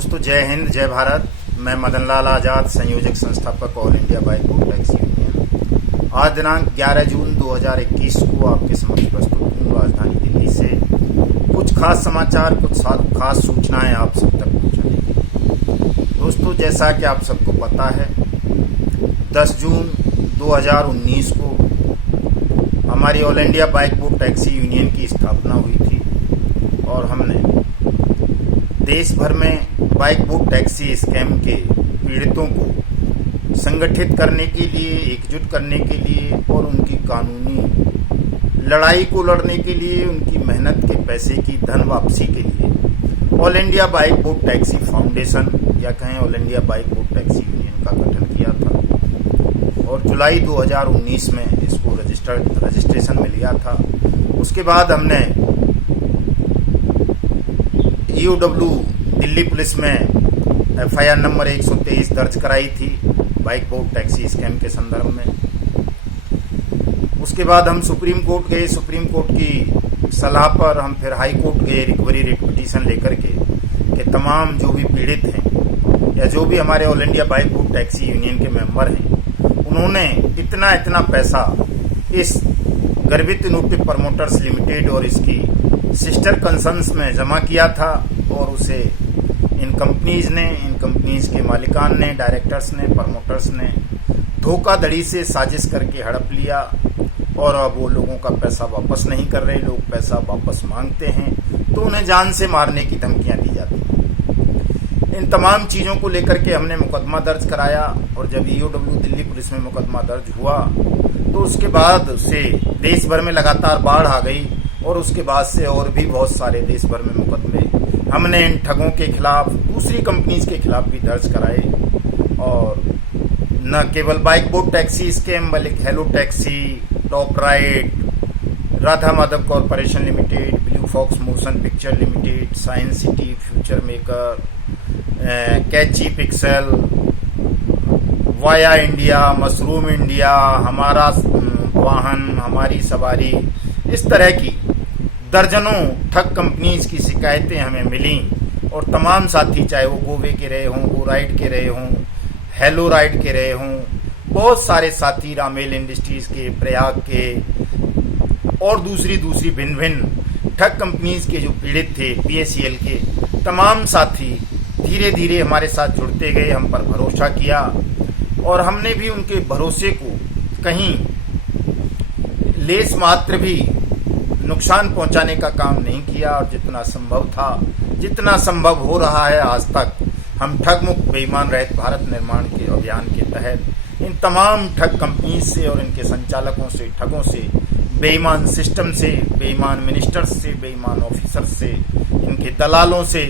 दोस्तों जय हिंद जय भारत। मैं मदन लाल आज़ाद, संयोजक संस्थापक all India bike board taxi union. आज दिनांक 11 जून 2021 को आपके समक्ष प्रस्तुत हूँ राजधानी दिल्ली से कुछ खास समाचार, कुछ खास सूचनाएं आप सब तक पहुँचाने। दोस्तों जैसा कि आप सबको पता है, 10 जून 2019 को हमारी all India bike board taxi union की स्थापना हुई थी और हमने देश भर में बाइक बोर्ड टैक्सी स्कैम के पीड़ितों को संगठित करने के लिए, एकजुट करने के लिए और उनकी कानूनी लड़ाई को लड़ने के लिए, उनकी मेहनत के पैसे की धन वापसी के लिए all India bike board taxi foundation या कहें all India bike board taxi union का गठन किया था और जुलाई 2019 में इसको रजिस्ट्रेशन में लिया था। उसके बाद हमने ईओडब्ल्यू दिल्ली पुलिस में एफआईआर नंबर 123 दर्ज कराई थी बाइक बोर्ड टैक्सी स्कैम के संदर्भ में। उसके बाद हम सुप्रीम कोर्ट गए। सुप्रीम कोर्ट की सलाह पर हम फिर हाई कोर्ट गए रिकवरी रिट पिटीशन लेकर के कि तमाम जो भी पीड़ित हैं या जो भी हमारे all India bike board taxi union के मेंबर हैं, उन्होंने इतना पैसा इस गर्वित इनोवेटिव प्रमोटर्स लिमिटेड और इसकी सिस्टर कंसर्न्स में जमा किया था और उसे इन कंपनीज के मालिकान ने, डायरेक्टर्स ने, प्रमोटर्स ने धोखाधड़ी से साजिश करके हड़प लिया और अब वो लोगों का पैसा वापस नहीं कर रहे। लोग पैसा वापस मांगते हैं तो उन्हें जान से मारने की धमकियां दी जाती हैं। इन तमाम चीज़ों को लेकर के हमने मुकदमा दर्ज कराया और जब ईओडब्ल्यू दिल्ली पुलिस में मुकदमा दर्ज हुआ तो उसके बाद से देश भर में लगातार बाढ़ आ गई और उसके बाद से और भी बहुत सारे देश भर में मुकदमे हमने इन ठगों के खिलाफ, दूसरी कंपनीज के खिलाफ भी दर्ज कराए। और न केवल बाइक बोर्ड टैक्सी स्कैम बल्कि hello taxi, top ride, Radha Madhav corporation limited, blue fox motion picture limited, science city, future maker, catchy pixel, via India, mushroom India, Hamara Vahan, हमारी सवारी, इस तरह की दर्जनों ठग कंपनीज की शिकायतें हमें मिली और तमाम साथी, चाहे वो गोवे के रहे हों, गो राइड के रहे हों, हेलो राइड के रहे हों, बहुत सारे साथी रामेल इंडस्ट्रीज के, प्रयाग के और दूसरी भिन्न भिन्न ठग कंपनीज के जो पीड़ित थे, पीएसीएल के तमाम साथी धीरे धीरे हमारे साथ जुड़ते गए, हम पर भरोसा किया और हमने भी उनके भरोसे को कहीं लेस मात्र भी नुकसान पहुंचाने का काम नहीं किया और जितना संभव था, जितना संभव हो रहा है आज तक, हम ठग मुक्त बेईमान रहित भारत निर्माण के अभियान के तहत इन तमाम ठग कंपनी से और इनके संचालकों से, ठगों से, बेईमान सिस्टम से, बेईमान मिनिस्टर्स से, बेईमान ऑफिसर्स से, इनके दलालों से,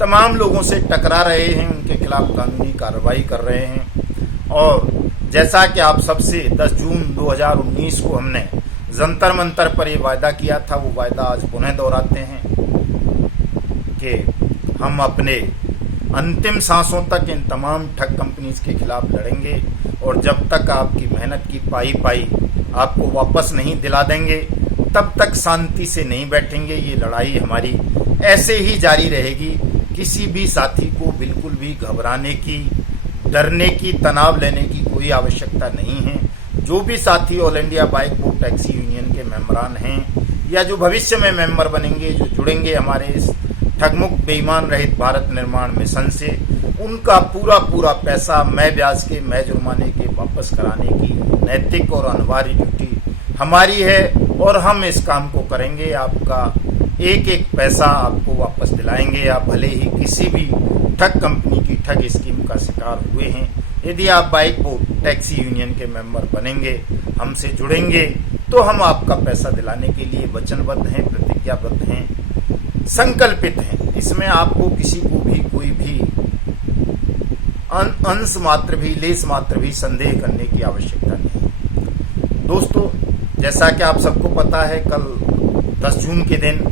तमाम लोगों से टकरा रहे हैं, उनके खिलाफ कानूनी कार्रवाई कर रहे हैं। और जैसा कि आप सबसे 10 जून 2019 को हमने जंतर मंतर पर ये वायदा किया था, वो वायदा आज पुनः दोहराते हैं कि हम अपने अंतिम सांसों तक इन तमाम ठग कंपनीज के खिलाफ लड़ेंगे और जब तक आपकी मेहनत की पाई आपको वापस नहीं दिला देंगे तब तक शांति से नहीं बैठेंगे। ये लड़ाई हमारी ऐसे ही जारी रहेगी। किसी भी साथी को बिल्कुल भी घबराने की, डरने की, तनाव लेने की कोई आवश्यकता नहीं है। जो भी साथी all India bike board taxi union के मेंबरान हैं या जो भविष्य में मेंबर बनेंगे, जो जुड़ेंगे हमारे इस ठगमुक्त बेईमान रहित भारत निर्माण मिशन से, उनका पूरा पैसा मैं ब्याज के, मैं जुर्माने के वापस कराने की नैतिक और अनिवार्य ड्यूटी हमारी है और हम इस काम को करेंगे। आपका एक पैसा आपको वापस दिलाएंगे। आप भले ही किसी भी ठग कंपनी की ठग स्कीम का शिकार हुए हैं, यदि आप बाइक बोर्ड टैक्सी यूनियन के मेंबर बनेंगे, हमसे जुड़ेंगे, तो हम आपका पैसा दिलाने के लिए वचनबद्ध हैं, प्रतिज्ञाबद्ध हैं, संकल्पित हैं। इसमें आपको किसी को भी कोई भी अंश मात्र भी, लेस मात्र भी संदेह करने की आवश्यकता नहीं। दोस्तों जैसा कि आप सबको पता है, कल 10 जून के दिन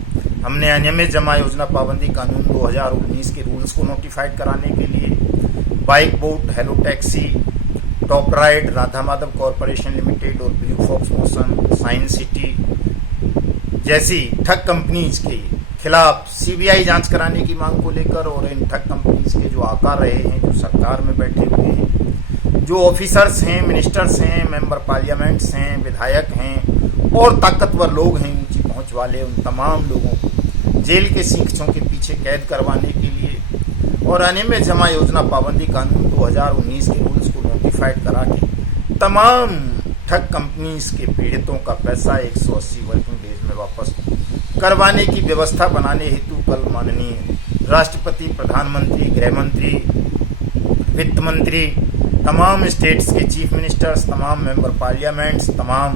हमने अनियमित जमा योजना पाबंदी कानून 2019 के रूल्स को नोटिफाइड कराने के लिए bike board, hello taxi, top ride, Radha Madhav corporation limited और blue fox motion, science city जैसी ठग कंपनीज के खिलाफ सीबीआई जांच कराने की मांग को लेकर और इन ठग कंपनीज के जो आकार रहे हैं, जो सरकार में बैठे हुए हैं, जो ऑफिसर्स हैं, मिनिस्टर्स हैं, मेंबर पार्लियामेंट्स हैं, विधायक हैं और ताकतवर लोग हैं, ऊंची पहुंच वाले, उन तमाम लोगों को जेल के सींखों के पीछे कैद करवाने के लिए और अनियमित जमा योजना पाबंदी कानून 2019 के रूल्स को नोटिफाइड करा के तमाम ठग कंपनीज के पीड़ितों का पैसा 180 वर्किंग डेज में वापस करवाने की व्यवस्था बनाने हेतु कल माननीय राष्ट्रपति, प्रधानमंत्री, गृह मंत्री, वित्त मंत्री, तमाम स्टेट्स के चीफ मिनिस्टर्स, तमाम मेंबर पार्लियामेंट्स, तमाम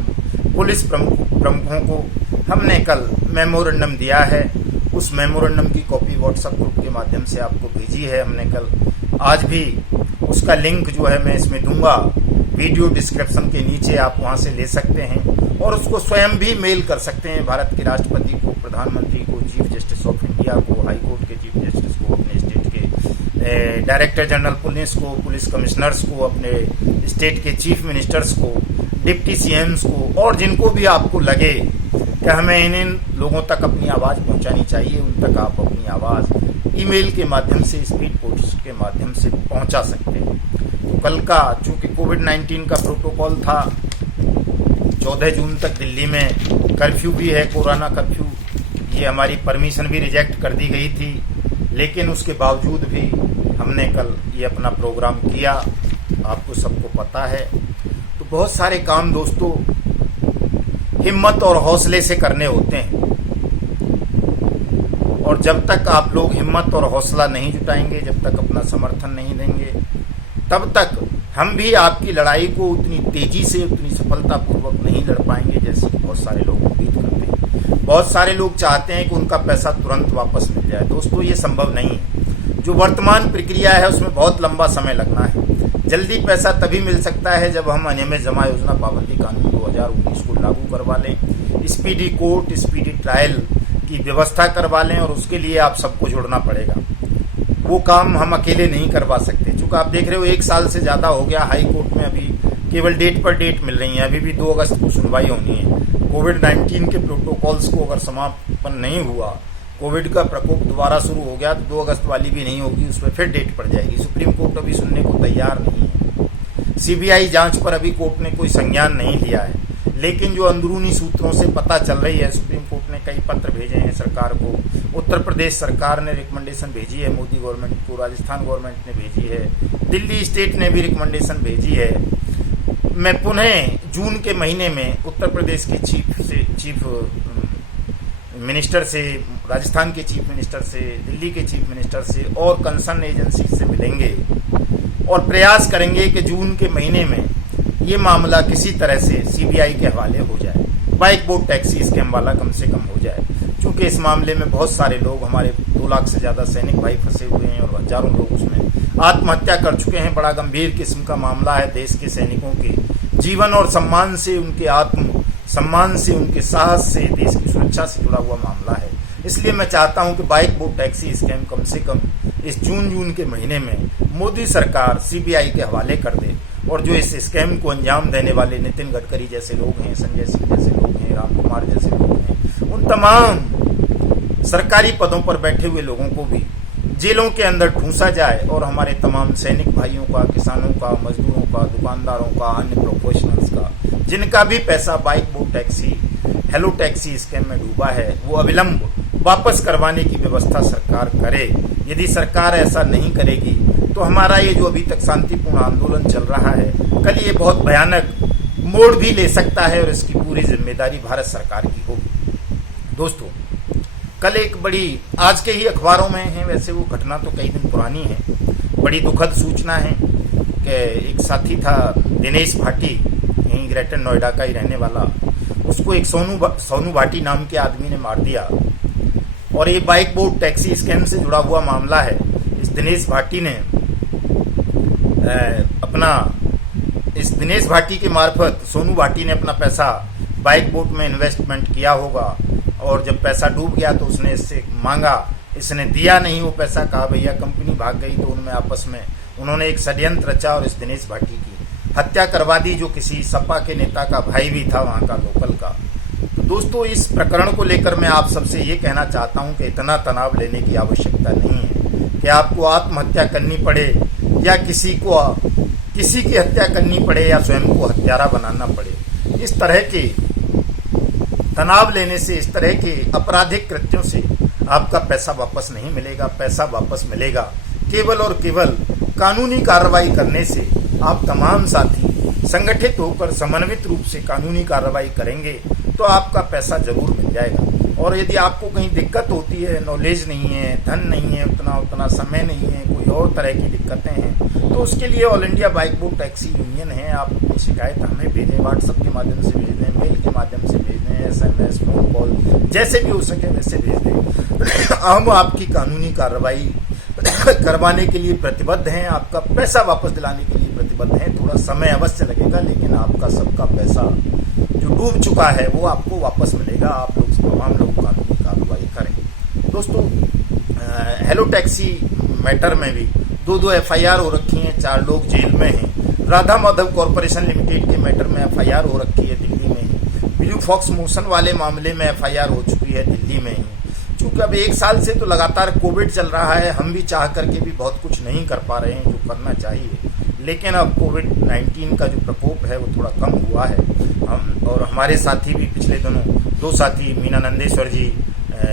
पुलिस प्रमुखों को हमने कल मेमोरेंडम दिया है। उस मेमोरेंडम की कॉपी व्हाट्सएप ग्रुप के माध्यम से आपको भेजी है हमने कल। आज भी उसका लिंक जो है मैं इसमें दूंगा, वीडियो डिस्क्रिप्शन के नीचे आप वहां से ले सकते हैं और उसको स्वयं भी मेल कर सकते हैं भारत के राष्ट्रपति को, प्रधानमंत्री को, चीफ जस्टिस ऑफ इंडिया को, हाई कोर्ट के चीफ जस्टिस को, अपने स्टेट के डायरेक्टर जनरल पुलिस को, पुलिस कमिश्नर्स को, अपने स्टेट के चीफ मिनिस्टर्स को, डिप्टी सीएम्स को और जिनको भी आपको लगे कि हमें इन लोगों तक अपनी आवाज पहुंचानी चाहिए, उन तक आप अपनी आवाज ईमेल के माध्यम से, स्पीड पोस्ट के माध्यम से पहुंचा सकते हैं। तो कल का चूंकि कोविड-19 का प्रोटोकॉल था, 14 जून तक दिल्ली में कर्फ्यू भी है, कोरोना कर्फ्यू, ये हमारी परमिशन भी रिजेक्ट कर दी गई थी, लेकिन उसके बावजूद भी हमने कल ये अपना प्रोग्राम किया, आपको सबको पता है। तो बहुत सारे काम दोस्तों हिम्मत और हौसले से करने होते हैं और जब तक आप लोग हिम्मत और हौसला नहीं जुटाएंगे, जब तक अपना समर्थन नहीं देंगे, तब तक हम भी आपकी लड़ाई को उतनी तेजी से, उतनी सफलतापूर्वक नहीं लड़ पाएंगे जैसे बहुत सारे लोग उम्मीद करते हैं। बहुत सारे लोग चाहते हैं कि उनका पैसा तुरंत वापस मिल जाए। दोस्तों ये संभव नहीं है। जो वर्तमान प्रक्रिया है उसमें बहुत लंबा समय लगना है। जल्दी पैसा तभी मिल सकता है जब हम अनियमित जमा योजना पाबंदी कानून 2019 को लागू करवा लें, स्पीडी कोर्ट, स्पीडी ट्रायल की व्यवस्था करवा लें और उसके लिए आप सबको जुड़ना पड़ेगा। वो काम हम अकेले नहीं करवा सकते। चूंकि आप देख रहे हो 1 साल से ज्यादा हो गया, हाई कोर्ट में अभी केवल डेट पर डेट मिल रही है। अभी भी 2 अगस्त को सुनवाई होनी है। कोविड-19 के प्रोटोकॉल्स को अगर समापन नहीं हुआ, कोविड का प्रकोप दोबारा शुरू हो गया तो 2 अगस्त वाली भी नहीं होगी, उस पर फिर डेट पड़ जाएगी। सुप्रीम कोर्ट अभी सुनने को तैयार नहीं है। सीबीआई जांच पर अभी कोर्ट ने कोई संज्ञान नहीं लिया है, लेकिन जो अंदरूनी सूत्रों से पता चल रही है, सुप्रीम कोर्ट ने कई पत्र भेजे हैं सरकार को, उत्तर प्रदेश सरकार ने रिकमेंडेशन भेजी है मोदी गवर्नमेंट को, राजस्थान गवर्नमेंट ने भेजी है, दिल्ली स्टेट ने भी रिकमेंडेशन भेजी है। मैं पुनः जून के महीने में उत्तर प्रदेश के चीफ मिनिस्टर से, राजस्थान के चीफ मिनिस्टर से, दिल्ली के चीफ मिनिस्टर से और कंसर्न एजेंसी से मिलेंगे और प्रयास करेंगे कि जून के महीने में ये मामला किसी तरह से सीबीआई के हवाले हो जाए, बाइक बोट टैक्सी स्कैम वाला कम से कम हो जाए। क्योंकि इस मामले में बहुत सारे लोग, हमारे 2 लाख से ज्यादा सैनिक भाई फंसे हुए हैं और हजारों लोग उसमें आत्महत्या कर चुके हैं। बड़ा गंभीर किस्म का मामला है। देश के सैनिकों के जीवन और सम्मान से, उनके आत्म सम्मान से, उनके साहस से, देश की सुरक्षा से जुड़ा हुआ मामला है। इसलिए मैं चाहता हूं कि बाइक बोट टैक्सी स्कैम कम से कम इस जून के महीने में मोदी सरकार सीबीआई के हवाले कर दे और जो इस स्कैम को अंजाम देने वाले नितिन गडकरी जैसे लोग हैं, संजय सिंह जैसे लोग हैं, राम कुमार जैसे लोग हैं, उन तमाम सरकारी पदों पर बैठे हुए लोगों को भी जेलों के अंदर ठूंसा जाए और हमारे तमाम सैनिक भाइयों का, किसानों का, मजदूरों का, दुकानदारों का, अन्य प्रोफेशनल्स का, जिनका भी पैसा bike boat taxi, hello taxi scam में डूबा है, वो अविलंब वापस करवाने की व्यवस्था सरकार करे। यदि सरकार ऐसा नहीं करेगी तो हमारा ये जो अभी तक शांतिपूर्ण आंदोलन चल रहा है, कल ये बहुत भयानक मोड़ भी ले सकता है और इसकी पूरी जिम्मेदारी भारत सरकार की होगी। दोस्तों, कल एक बड़ी, आज के ही अखबारों में है, वैसे वो घटना तो कई दिन पुरानी है, बड़ी दुखद सूचना है कि एक साथी था दिनेश भाटी, यहीं ग्रेटर नोएडा का ही रहने वाला, उसको एक सोनू भाटी नाम के आदमी ने मार दिया। और ये बाइक बोट टैक्सी स्कैम से जुड़ा हुआ मामला है। इस दिनेश भाटी के मार्फत सोनू भाटी ने अपना पैसा बाइक बोट में इन्वेस्टमेंट किया होगा और जब पैसा डूब गया तो उसने इससे मांगा, इसने दिया नहीं वो पैसा, कहा भैया कंपनी भाग गई, तो उनमें आपस में उन्होंने एक षड्यंत्र रचा और इस दिनेश भाटी की हत्या करवा दी, जो किसी सपा के नेता का भाई भी था, वहां का लोकल का। तो दोस्तों, इस प्रकरण को लेकर मैं आप सबसे ये कहना चाहता हूं कि इतना तनाव लेने की आवश्यकता नहीं है कि आपको आत्महत्या करनी पड़े या किसी की हत्या करनी पड़े या स्वयं को हत्यारा बनाना पड़े। इस तरह के तनाव लेने से, इस तरह के आपराधिक कृत्यों से आपका पैसा वापस नहीं मिलेगा। पैसा वापस मिलेगा केवल और केवल कानूनी कार्रवाई करने से। आप तमाम साथी संगठित होकर समन्वित रूप से कानूनी कार्रवाई करेंगे तो आपका पैसा जरूर मिल जाएगा। और यदि आपको कहीं दिक्कत होती है, नॉलेज नहीं है, धन नहीं है, उतना समय नहीं है, कोई और तरह की दिक्कतें हैं, तो उसके लिए all India bike book taxi union है। आप अपनी शिकायत हमें भेजें, व्हाट्सएप के माध्यम से भेज दें, मेल के माध्यम से भेज दें, SMS, फोन कॉल, जैसे भी हो सके वैसे भेज दें। हम आपकी कानूनी कार्रवाई करवाने के लिए प्रतिबद्ध हैं, आपका पैसा वापस दिलाने के लिए प्रतिबद्ध हैं। थोड़ा समय अवश्य लगेगा, लेकिन आपका सबका पैसा जो डूब चुका है वो आपको वापस मिलेगा। आप लोग तमाम लोग कानूनी कार्रवाई करें। दोस्तों, हेलो टैक्सी मैटर में भी 2 FIR हो रखी हैं, 4 लोग जेल में हैं। राधा माधव कॉरपोरेशन लिमिटेड के मैटर में FIR हो रखी है दिल्ली में। ब्लू फॉक्स मोशन वाले मामले में FIR हो चुकी है दिल्ली में ही। चूंकि अब 1 साल से तो लगातार कोविड चल रहा है, हम भी चाह करके भी बहुत कुछ नहीं कर पा रहे हैं जो करना चाहिए। लेकिन अब कोविड-19 का जो प्रकोप है वो थोड़ा कम हुआ है। हम और हमारे साथी भी पिछले दिनों 2 साथी, मीना नंदेश्वर जी,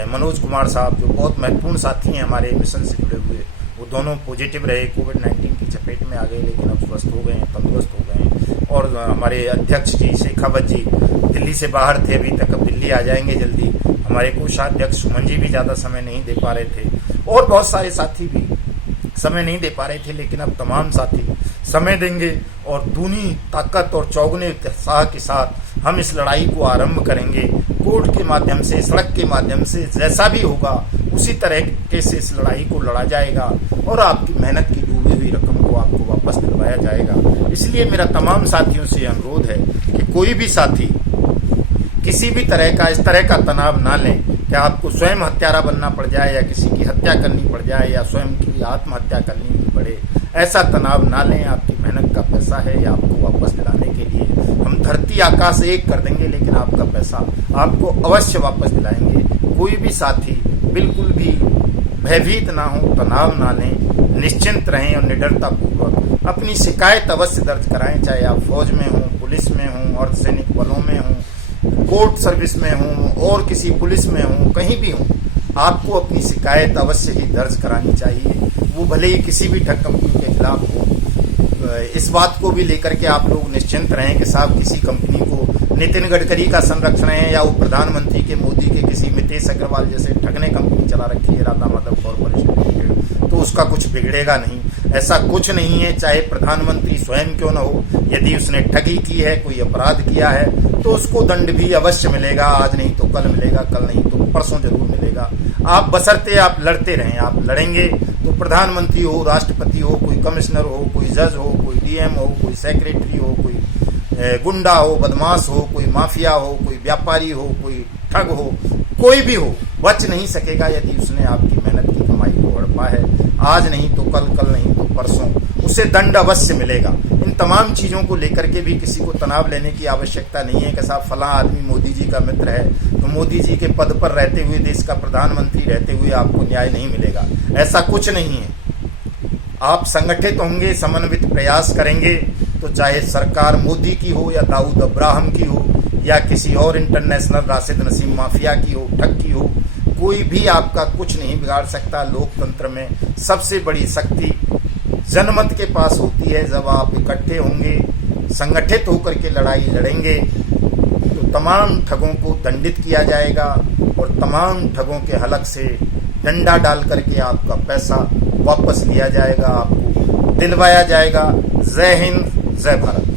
मनोज कुमार साहब, जो बहुत महत्वपूर्ण साथी हैं हमारे मिशन से जुड़े हुए, वो दोनों पॉजिटिव रहे, कोविड-19 की चपेट में आ गए, लेकिन अब स्वस्थ हो गए हैं, तंदुरुस्त हो गए हैं। और हमारे अध्यक्ष जी शेखावत जी दिल्ली से बाहर थे अभी तक, अब दिल्ली आ जाएंगे जल्दी। हमारे कोषाध्यक्ष सुमन जी भी ज़्यादा समय नहीं दे पा रहे थे, और बहुत सारे साथी भी समय नहीं दे पा रहे थे, लेकिन अब तमाम साथी समय देंगे और दूनी ताकत और चौगुने उत्साह के साथ हम इस लड़ाई को आरंभ करेंगे। कोर्ट के माध्यम से, सड़क के माध्यम से, जैसा भी होगा उसी तरह से इस लड़ाई को लड़ा जाएगा और आपकी मेहनत की डूबी हुई रकम को आपको वापस दिलवाया जाएगा। इसलिए मेरा तमाम साथियों से अनुरोध है कि कोई भी साथी किसी भी तरह का, इस तरह का तनाव ना लें कि आपको स्वयं हत्यारा बनना पड़ जाए या किसी की हत्या करनी पड़ जाए या स्वयं की आत्महत्या करनी पड़े। ऐसा तनाव ना लें। आपकी मेहनत का पैसा है, या आपको वापस दिलाने के लिए हम धरती आकाश एक कर देंगे, लेकिन आपका पैसा आपको अवश्य वापस दिलाएंगे। कोई भी साथी बिल्कुल भी भयभीत ना हो, तनाव ना लें, निश्चिंत रहें और निडरता पूर्वक अपनी शिकायत अवश्य दर्ज कराएं। चाहे आप फौज में हों, पुलिस में हों, अर्धसैनिक बलों में हों, कोर्ट सर्विस में हूँ और किसी पुलिस में हूँ, कहीं भी हूँ, आपको अपनी शिकायत अवश्य ही दर्ज करानी चाहिए। वो भले ही किसी भी ठग कंपनी के खिलाफ हो। इस बात को भी लेकर के आप लोग निश्चिंत रहें कि साहब किसी कंपनी को नितिन गडकरी का संरक्षण है या वो प्रधानमंत्री के, मोदी के किसी मितेश अग्रवाल जैसे ठगने कंपनी चला रखी है राधा माधव कॉरपोरेशन लिमिटेड, तो उसका कुछ बिगड़ेगा नहीं। ऐसा कुछ नहीं है, चाहे प्रधानमंत्री स्वयं क्यों न हो। यदि उसने ठगी की है, कोई अपराध किया है, तो उसको दंड भी अवश्य मिलेगा। आज नहीं तो कल मिलेगा, कल नहीं तो परसों जरूर मिलेगा। आप बशर्ते आप लड़ते रहें। आप लड़ेंगे तो प्रधानमंत्री हो, राष्ट्रपति हो, कोई कमिश्नर हो, कोई जज हो, कोई DM हो, कोई सेक्रेटरी हो, कोई गुंडा हो, बदमाश हो, कोई माफिया हो, कोई व्यापारी हो, कोई ठग हो, कोई भी हो, बच नहीं सकेगा यदि उसने आपकी मेहनत की कमाई को हड़पा है। आज नहीं तो कल, कल नहीं तो परसों उसे दंड अवश्य मिलेगा। इन तमाम चीजों को लेकर के भी किसी को तनाव लेने की आवश्यकता नहीं है कि साहब फला आदमी मोदी जी का मित्र है तो मोदी जी के पद पर रहते हुए, देश का प्रधानमंत्री रहते हुए आपको न्याय नहीं मिलेगा। ऐसा कुछ नहीं है। आप संगठित होंगे, समन्वित प्रयास करेंगे, तो चाहे सरकार मोदी की हो या दाऊद अब्राहम की हो या किसी और इंटरनेशनल राशिद नसीम माफिया की हो, ठग की हो, कोई भी आपका कुछ नहीं बिगाड़ सकता। लोकतंत्र में सबसे बड़ी शक्ति जनमत के पास होती है। जब आप इकट्ठे होंगे, संगठित होकर के लड़ाई लड़ेंगे, तो तमाम ठगों को दंडित किया जाएगा और तमाम ठगों के हलक से डंडा डाल करके आपका पैसा वापस लिया जाएगा, आपको दिलवाया जाएगा। जय हिंद, जय भारत।